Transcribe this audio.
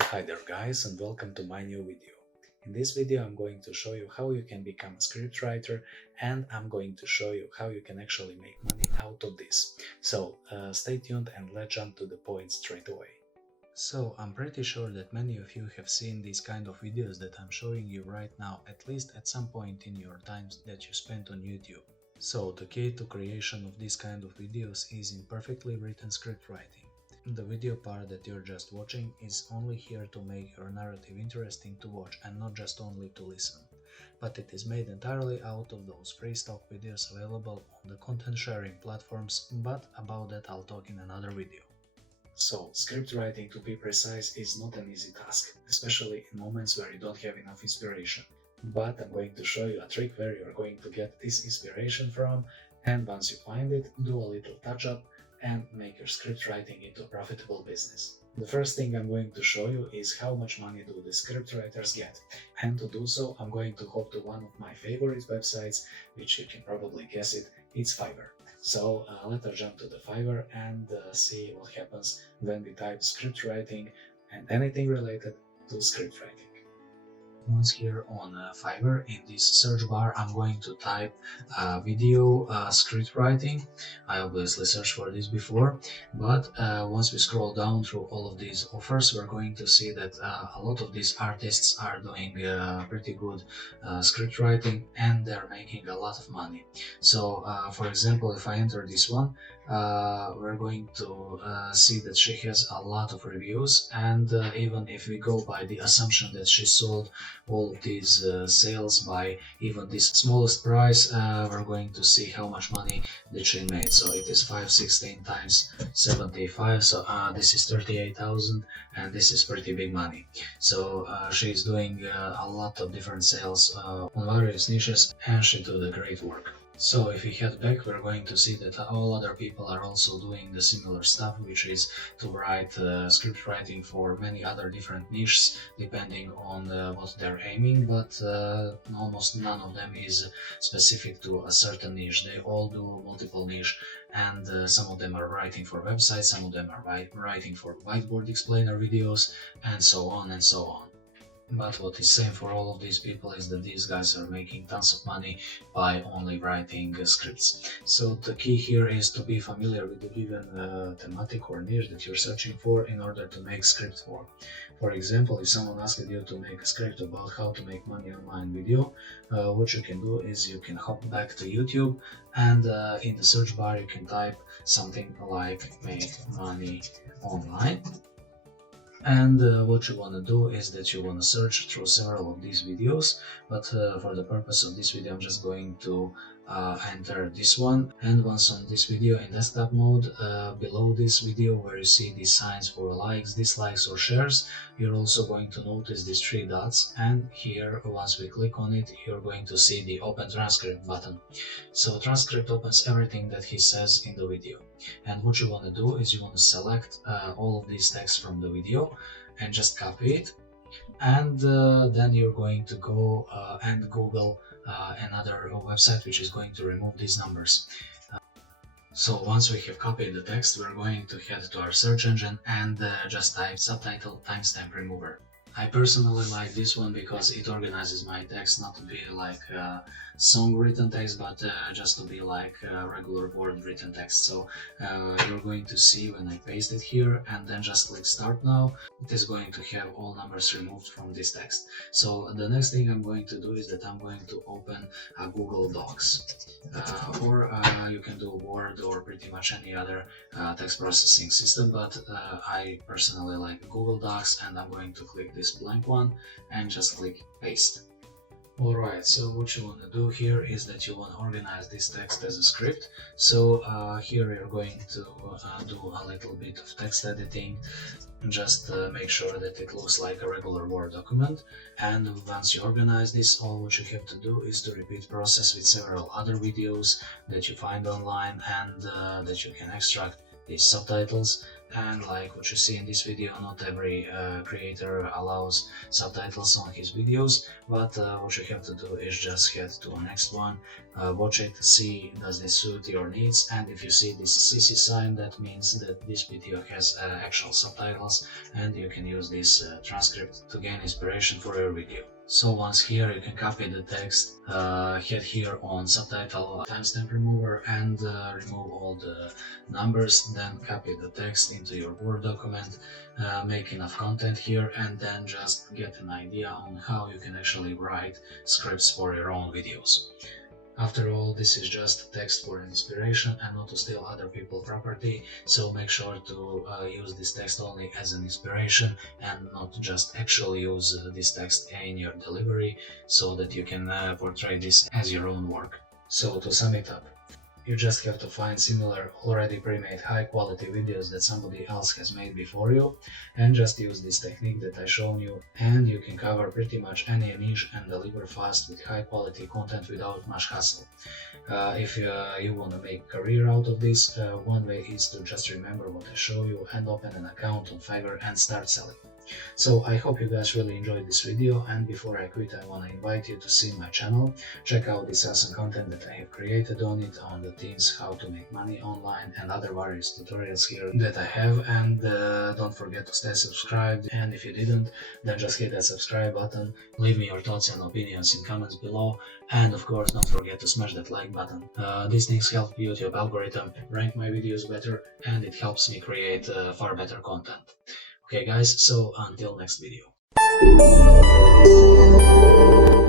Hi there guys, and welcome to my new video. In this video I'm going to show you how you can become a scriptwriter, and I'm going to show you how you can actually make money out of this. So stay tuned and let's jump to the point straight away. So I'm pretty sure that many of you have seen these kind of videos that I'm showing you right now, at least at some point in your times that you spent on YouTube. So the key to creation of this kind of videos is in perfectly written script writing. The video part that you're just watching is only here to make your narrative interesting to watch and not just only to listen. But it is made entirely out of those free stock videos available on the content sharing platforms, but about that I'll talk in another video. So, script writing, to be precise, is not an easy task, especially in moments where you don't have enough inspiration. But I'm going to show you a trick where you're going to get this inspiration from, and once you find it, do a little touch-up and make your script writing into a profitable business. The first thing I'm going to show you is how much money do the script writers get. And to do so, I'm going to hop to one of my favorite websites, which you can probably guess it, it's Fiverr. So let us jump to the Fiverr and see what happens when we type script writing and anything related to script writing. Once here on Fiverr, in this search bar, I'm going to type video script writing. I obviously searched for this before, but once we scroll down through all of these offers, we're going to see that a lot of these artists are doing pretty good script writing, and they're making a lot of money. So for example, if I enter this one, we're going to see that she has a lot of reviews, and even if we go by the assumption that she sold all of these sales by even this smallest price, we're going to see how much money that she made. So it is 516 times 75, so this is 38,000, and this is pretty big money. So she's doing a lot of different sales on various niches, and she did a great work. So if we head back, we're going to see that all other people are also doing the similar stuff, which is to write script writing for many other different niches, depending on what they're aiming, but almost none of them is specific to a certain niche. They all do multiple niche, and some of them are writing for websites, some of them are writing for whiteboard explainer videos, and so on and so on. But what is same for all of these people is that these guys are making tons of money by only writing scripts. So the key here is to be familiar with the given thematic or niche that you're searching for in order to make script for. For example, if someone asked you to make a script about how to make money online video, what you can do is you can hop back to YouTube, and in the search bar you can type something like make money online. And what you want to do is that you want to search through several of these videos, but for the purpose of this video I'm just going to enter this one. And once on this video in desktop mode, below this video where you see these signs for likes, dislikes or shares, you're also going to notice these three dots, and here once we click on it, you're going to see the open transcript button. So transcript opens everything that he says in the video, and what you want to do is you want to select all of these texts from the video and just copy it, and then you're going to go and Google another website which is going to remove these numbers. So once we have copied the text, we're going to head to our search engine and just type subtitle timestamp remover. I personally like this one because it organizes my text not to be like song written text, but just to be like regular word written text. So you're going to see when I paste it here and then just click start now, it is going to have all numbers removed from this text. So the next thing I'm going to do is that I'm going to open a Google Docs, or you can do Word or pretty much any other text processing system, but I personally like Google Docs, and I'm going to click this blank one and just click paste. Alright, so what you want to do here is that you want to organize this text as a script. So here you're going to do a little bit of text editing, just make sure that it looks like a regular Word document. And once you organize this, all what you have to do is to repeat process with several other videos that you find online and that you can extract these subtitles. And like what you see in this video, not every creator allows subtitles on his videos, but what you have to do is just head to the next one, watch it, see does this suit your needs, and if you see this CC sign, that means that this video has actual subtitles and you can use this transcript to gain inspiration for your video. So once here, you can copy the text, hit here on subtitle timestamp remover and remove all the numbers, then copy the text into your Word document, make enough content here, and then just get an idea on how you can actually write scripts for your own videos. After all, this is just text for inspiration and not to steal other people's property, so make sure to use this text only as an inspiration and not just actually use this text in your delivery, so that you can portray this as your own work. So to sum it up, you just have to find similar already pre-made high quality videos that somebody else has made before you and just use this technique that I shown you, and you can cover pretty much any niche and deliver fast with high quality content without much hassle. If you want to make a career out of this, one way is to just remember what I show you and open an account on Fiverr and start selling. So I hope you guys really enjoyed this video, and before I quit I want to invite you to see my channel, check out this awesome content that I have created on it, on the themes, how to make money online and other various tutorials here that I have, and don't forget to stay subscribed, and if you didn't, then just hit that subscribe button, leave me your thoughts and opinions in comments below, and of course don't forget to smash that like button. These things help YouTube algorithm rank my videos better, and it helps me create far better content. Okay guys, so until next video.